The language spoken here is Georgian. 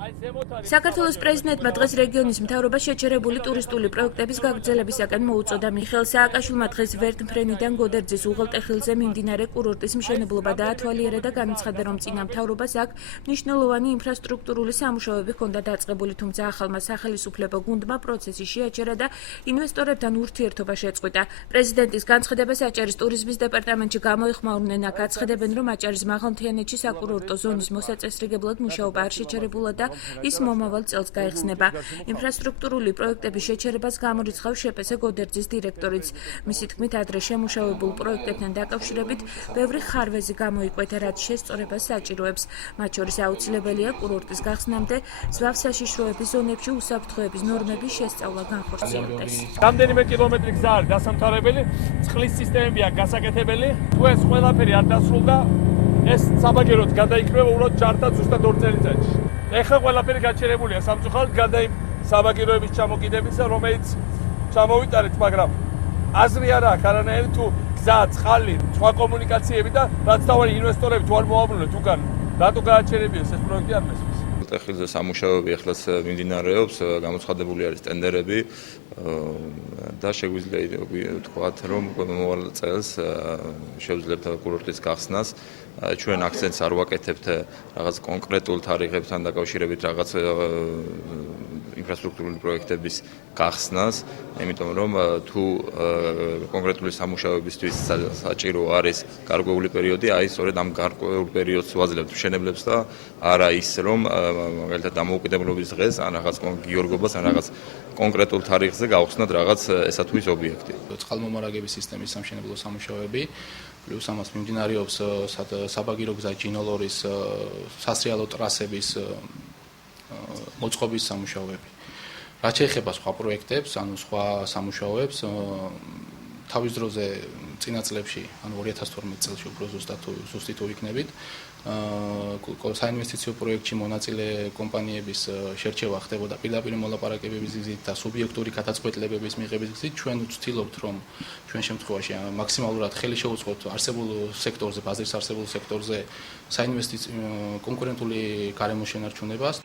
საქართველოს პრეზიდენტმა დღეს რეგიონის მთავრობა შეჩერებული ტურისტული პროექტების გაგრძელებისაკენ მოუწოდა. მიხეილ სააკაშვილმა დღეს ვერტმფრენიდან გოდერძის უღელტეხილზე მიმდინარე კურორტის მშენებლობა დაათვალიერა და განაცხადა, რომ წინა მთავრობას აქ მნიშვნელოვანი ინფრასტრუქტურული სამუშაოები ჰქონდა დაწყებული, თუმცა ახალმა სახელმწიფო გუნდმა პროცესი შეაჩერა და ინვესტორებთან ურთიერთობა შეწყვიტა. პრეზიდენტის განცხადებას აჭარის ტურიზმის დეპარტამენტში გამოიხმაურნენ. აქ აცხადებენ, რომ აჭარის მაღალმთიანეთში საკურორტო ზონის მოსაწესრიგებლად მუშაობა არ შეჩერებულა და ის მომავალ წელს გაიხსნება. ინფრასტრუქტურული პროექტების შეჩერებას გამორიცხავს შეპესე გოდერძის დირექტორიც. მისი თქმით, ადრე შემუშავებულ პროექტებთან დაკავშირებით ბევრი ხარვეზი გამოიკვეთა, რაც შესწორებას საჭიროებს. მათ შორის აუცილებელია კურორტის გახსნამდე ზვავ საშიშროების ზონებში უსაფრთხოების ნორმების შესწავლა განხორციელდეს. რამდენიმე კილომეტრი გზა არის დასამთავრებელი, წყლის სისტემები აქვს გასაკეთებელი. თუ ეს ყველაფერი არ დასრულდა, ეს საბაგეროდ გადაიქრება უბრალოდ ჯართან ზუსტად 2 წელიწადში. ეხლა ყველაფერი გაჩერებულია სამწუხაროდ გარდა იმ საბაგიროების ჩამოკიდებისა, რომელიც ჩამოვიტარეთ, მაგრამ აზრი არ აქვს არანაირი თუ გზა, წყალი, სხვა კომუნიკაციები და რაც თავი ინვესტორები თუ არ მოაბრუნებთ უკან, რატო გააჩერებიეს ეს პროექტი არ მესმის. ტეხილზე სამუშაოები ახლაც მიმდინარეობს, გამოცხადებული არის ტენდერები და შეგვიძლია ვთქვათ, რომ მომავალ წელს შევძლებთ კურორტის გახსნას. ჩვენ აქცენტს არ ვაკეთებთ რაღაც კონკრეტულ თარიღებთან დაკავშირებით რაღაც ინფრასტრუქტურული პროექტების გახსნას, იმიტომ რომ თუ კონკრეტული სამუშაოებისთვის საჭირო არის გარკვეული პერიოდი, აი სწორედ ამ გარკვეულ პერიოდს ვაძლევთ მშენებლებს და არა ის რომ მაგალითად დამოუკიდებლობის დღეს ან რაღაც გიორგობას ან რაღაც კონკრეტულ თარიღზე გავხსნათ რაღაც ესა თუ ის ობიექტი. წყალმომარაგების სისტემის სამშენებლო სამუშაოები პლუს ამას მიმდინარეობს საბაგირო გზა ჯინოლორის სასრიალო ტრასების მოწყობის სამუშაოები. რაც შეეხება სხვა პროექტებს, ანუ სხვა სამუშაოებს, თავის დროზე წინა წლებში, ანუ 2012 წელს უფრო ზუსტი თუ იქნებით, საინვესტიციო პროექტში მონაწილე კომპანიების შერჩევა ხდებოდა პირდაპირ მოლაპარაკებების გზით და სუბიექტური გადაწყვეტილებების მიღების გზით. ჩვენ ვცდილობთ, რომ ჩვენ შემთხვევაში მაქსიმალურად ხელი შევუწყოთ არსებულ სექტორზე, ბაზრის არსებულ სექტორზე საინვესტიციო კონკურენტული გარემოს შენარჩუნებას.